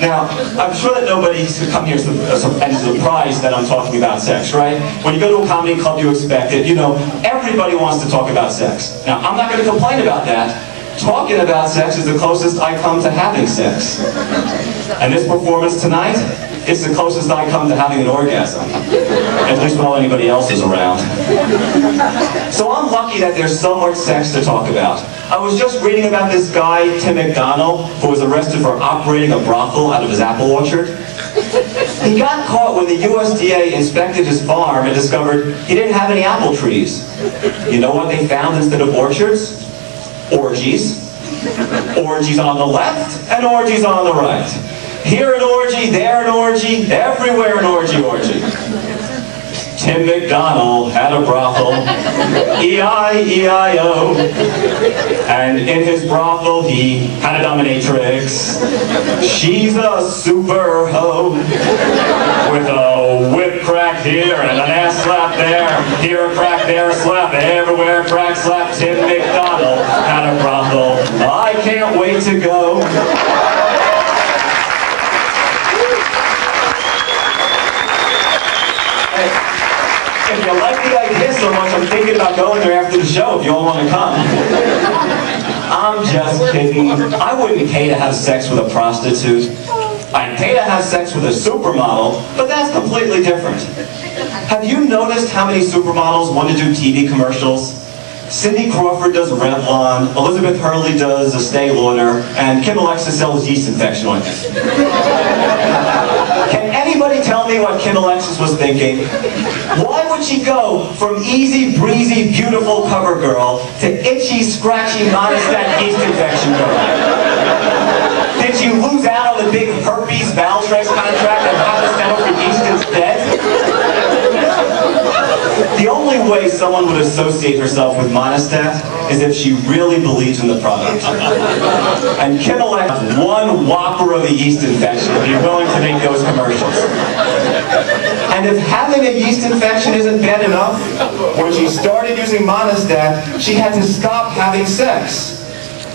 Now, I'm sure that nobody's come here and is surprised that I'm talking about sex, right? When you go to a comedy club, you expect it. You know, everybody wants to talk about sex. Now, I'm not going to complain about that. Talking about sex is the closest I come to having sex. And this performance tonight is the closest I come to having an orgasm. At least while anybody else is around. So I'm lucky that there's so much sex to talk about. I was just reading about this guy, Tim McDonald, who was arrested for operating a brothel out of his apple orchard. He got caught when the USDA inspected his farm and discovered he didn't have any apple trees. You know what they found instead of orchards? Orgies. Orgies on the left and orgies on the right. Here an orgy, there an orgy, everywhere an orgy. Tim McDonald had a brothel, E-I-E-I-O, and in his brothel he had a dominatrix. She's a super hoe, with a whip crack here and an ass slap there, here a crack, there a slap, everywhere a crack slap. Tim McDonald had a brothel. I can't wait to go. If you like the idea so much, I'm thinking about going there after the show if you all want to come. I'm just kidding. I wouldn't pay to have sex with a prostitute. I'd pay to have sex with a supermodel, but that's completely different. Have you noticed how many supermodels want to do TV commercials? Cindy Crawford does Revlon, Elizabeth Hurley does Estee Lauder, and Kim Alexis sells yeast infection ointment. Can anybody tell me what Kim Alexis was thinking? Why would she go from easy, breezy, beautiful cover girl to itchy, scratchy, monostat yeast infection girl? Did she lose out on the big herpes Valtrex contract and have to settle for yeast instead? The only way someone would associate herself with Monistat is if she really believes in the product. And Kim Alexis, one whopper of a yeast infection, would be willing to make those commercials. And if having a yeast infection isn't bad enough, when she started using Monistat, she had to stop having sex.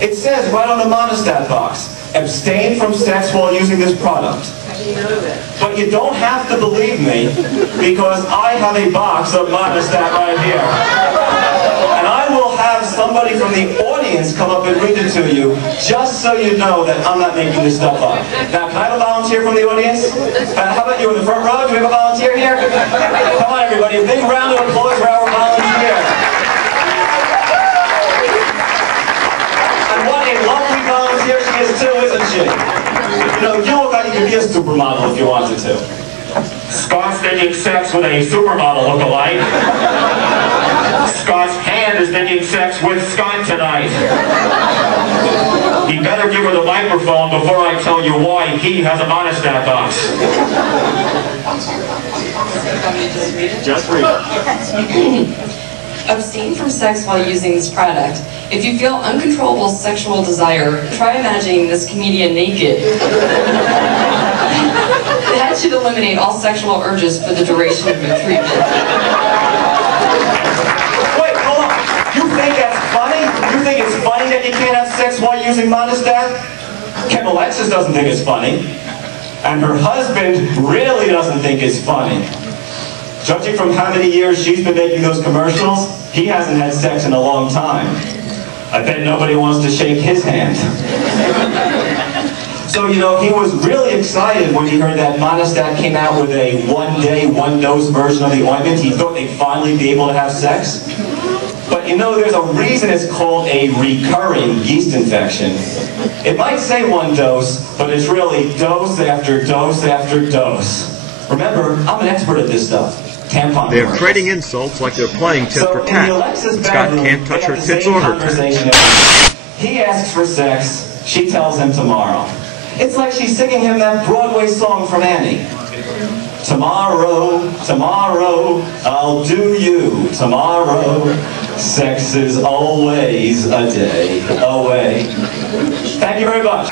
It says right on the Monistat box, abstain from sex while using this product. But you don't have to believe me, because I have a box of Monistat right here. And I will have somebody from the audience come up and read it to you, just so you know that I'm not making this stuff up. Now, can I have a volunteer from the audience? How about you in the front row? Do we have a volunteer here? Come on, everybody. A big round of applause for our volunteer. And what a lovely volunteer she is too, isn't she? You know, you look like you could be a supermodel if you wanted to. Scott's taking sex with a supermodel look-alike. Scott's hand is taking sex with Scott tonight. He better give her the microphone before I tell you why he has a Monistat box. Just read it. Abstain from sex while using this product. If you feel uncontrollable sexual desire, try imagining this comedian naked. That should eliminate all sexual urges for the duration of your treatment. Wait, hold on. You think that's funny? You think it's funny that you can't have sex while using Monistat? Kim Alexis doesn't think it's funny. And her husband really doesn't think it's funny. Judging from how many years she's been making those commercials, he hasn't had sex in a long time. I bet nobody wants to shake his hand. So, you know, he was really excited when he heard that Monistat came out with a one-day, one-dose version of the ointment. He thought they'd finally be able to have sex. But, you know, there's a reason it's called a recurring yeast infection. It might say one dose, but it's really dose after dose after dose. Remember, I'm an expert at this stuff. Tampon. They're trading insults like they're playing tit for tat. Scott can't touch her tits or her tits. He asks for sex, she tells him tomorrow. It's like she's singing him that Broadway song from Annie. Tomorrow, tomorrow, I'll do you tomorrow. Sex is always a day away. Thank you very much.